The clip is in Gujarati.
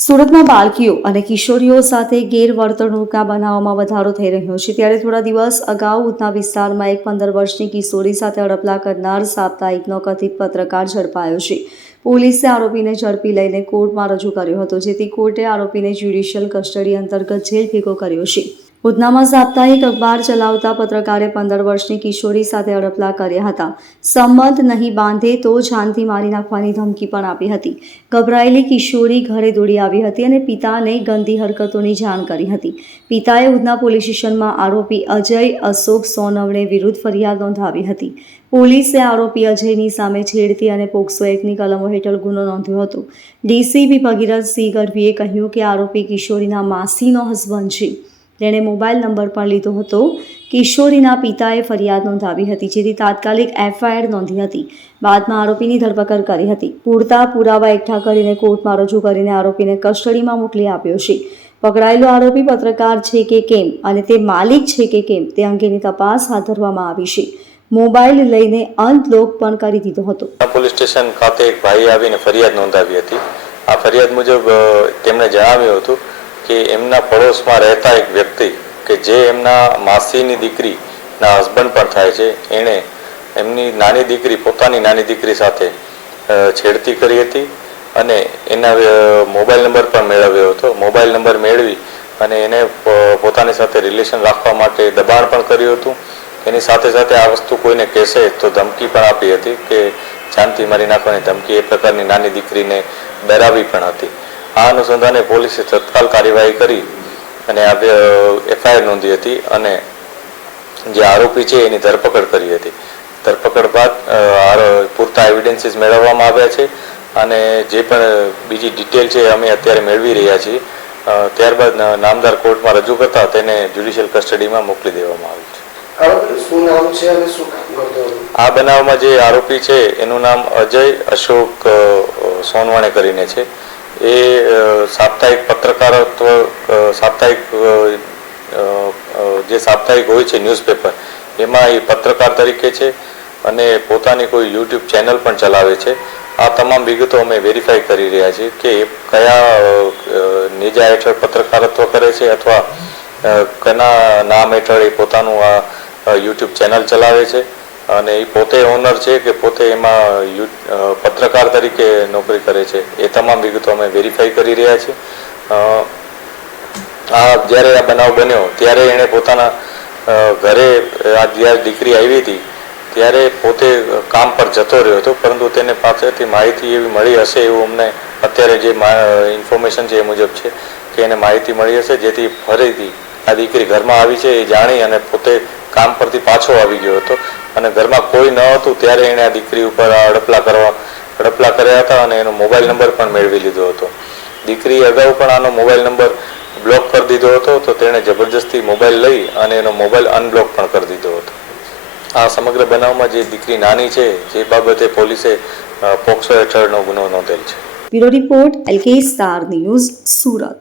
સુરતમાં બાળકીઓ અને કિશોરીઓ સાથે ગેરવર્તણૂકના બનાવોમાં વધારો થઈ રહ્યો છે ત્યારે થોડા દિવસ અગાઉ ઉધના વિસ્તારમાં એક 15 વર્ષની કિશોરી સાથે અડપલા કરનાર સાપ્તાહિકનો કથિત પત્રકાર ઝડપાયો છે। પોલીસે આરોપીને ઝડપી લઈને કોર્ટમાં રજૂ કર્યો હતો, જેથી કોર્ટે આરોપીને જ્યુડિશિયલ કસ્ટડી અંતર્ગત જેલ ભેગો કર્યો છે। ઉધનામાં સાપ્તાહિક અખબાર ચલાવતા પત્રકારે 15 વર્ષની કિશોરી સાથે અડપલા કર્યા હતા। સંબંધ નહીં બાંધે તો જાનથી મારી નાખવાની ધમકી પણ આપી હતી। ગભરાયેલી કિશોરી ઘરે દોડી આવી હતી અને પિતાને ગંદી હરકતોની જાણ કરી હતી। પિતાએ ઉધના પોલીસ સ્ટેશનમાં આરોપી અજય અશોક સોનવણે વિરુદ્ધ ફરિયાદ નોંધાવી હતી। પોલીસે આરોપી અજયની સામે છેડતી અને પોક્સો એક્ટની કલમો હેઠળ ગુનો નોંધ્યો હતો। ડીસીપી ભગીરથસિંહ ગઢવીએ કહ્યું કે આરોપી કિશોરીના માસીનો હસબન્ડ છે। તેણે મોબાઈલ નંબર પણ લીધો હતો। કિશોરીના પિતાએ ફરિયાદ નોંધાવી હતી, જેથી તાત્કાલિક એફઆઈઆર નોંધી હતી। બાદમાં આરોપીની ધરપકડ કરી હતી। પૂરતા પુરાવા એકઠા કરીને કોર્ટમાં રજૂ કરીને આરોપીને કસ્ટડીમાં મોકલી આપ્યો છે। પકડાયેલો આરોપી પત્રકાર છે કે કેમ અને તે માલિક છે કે કેમ તે અંગેની તપાસ હાથ ધરવામાં આવી છે। મોબાઈલ લઈને અનબ્લોક પણ કરી દીધો હતો। પોલીસ સ્ટેશન ખાતે એક ભાઈ આવીને ફરિયાદ નોંધાવી હતી। આ ફરિયાદ મુજબ તેમણે જણાવ્યું હતું કે એમના પડોશમાં રહેતા એક વ્યક્તિ કે જે એમના માસીની દીકરીના હસબન્ડ પણ થાય છે, એણે એમની નાની દીકરી પોતાની નાની દીકરી સાથે છેડતી કરી હતી અને એના મોબાઈલ નંબર પણ મેળવ્યો હતો। મોબાઈલ નંબર મેળવી અને એને પોતાની સાથે રિલેશન રાખવા માટે દબાણ પણ કર્યું હતું। એની સાથે સાથે આ વસ્તુ કોઈને કહેશે તો ધમકી પણ આપી હતી કે જાનથી મારી નાખવાની ધમકી, એ પ્રકારની નાની દીકરીને ડરાવી પણ હતી। આ અનુસંધાને પોલીસે તત્કાલ કાર્યવાહી કરી અને એફઆઈઆર નોંધી હતી અને જે આરોપી છે એની ધરપકડ કરી હતી। ધરપકડ બાદ પૂરતા એવિડન્સીસ મેળવવામાં આવ્યા છે અને જે પણ બીજી ડિટેલ છે અમે અત્યારે મેળવી રહ્યા છીએ। ત્યારબાદ નામદાર કોર્ટમાં રજૂ કરતા તેને જ્યુડિશિયલ કસ્ટડીમાં મોકલી દેવામાં આવ્યું છે। આ બનાવમાં જે આરોપી છે એનું નામ અજય અશોક સોનવણે કરીને છે। એ સાપ્તાહિક પત્રકારત્વ સાપ્તાહિક હોય છે ન્યૂઝપેપર, એમાં એ પત્રકાર તરીકે છે અને પોતાની કોઈ યુટ્યુબ ચેનલ પણ ચલાવે છે। આ તમામ વિગતો અમે વેરીફાઈ કરી રહ્યા છીએ કે એ કયા નેજા હેઠળ પત્રકારત્વ કરે છે અથવા કના નામ હેઠળ એ પોતાનું આ યુટ્યુબ ચેનલ ચલાવે છે અને એ પોતે ઓનર છે કે પોતે એમાં પત્રકાર તરીકે નોકરી કરે છે, એ તમામ વિગતો અમે વેરીફાઈ કરી રહ્યા છીએ। જ્યારે આ બનાવ બન્યો ત્યારે એણે પોતાના ઘરે જ્યારે દીકરી આવી હતી ત્યારે પોતે કામ પર જતો રહ્યો હતો, પરંતુ તેને પાસેથી માહિતી એવી મળી હશે એવું અમને અત્યારે જે ઇન્ફોર્મેશન છે એ મુજબ છે કે એને માહિતી મળી હશે, જેથી ફરીથી આ દીકરી ઘરમાં આવી છે એ જાણી અને પોતે કામ પરથી પાછો આવી ગયો હતો અને ઘરમાં કોઈ ન હતું ત્યારે એણે આ દીકરી ઉપર અડપલા કર્યા હતા અને એનો મોબાઈલ નંબર પણ મેળવી લીધો હતો। દીકરી અગાઉ પણ આનો મોબાઈલ નંબર બ્લોક કરી દીધો હતો, તો તેણે જબરજસ્તી મોબાઈલ લઈ અને એનો મોબાઈલ અનબ્લોક પણ કરી દીધો હતો। આ સમગ્ર બનાવમાં જે દીકરી નાની છે જે બાબતે પોલીસે પોક્સો હેઠળનો ગુનો નોંધેલ છે। Bureau report LK star news, Surat.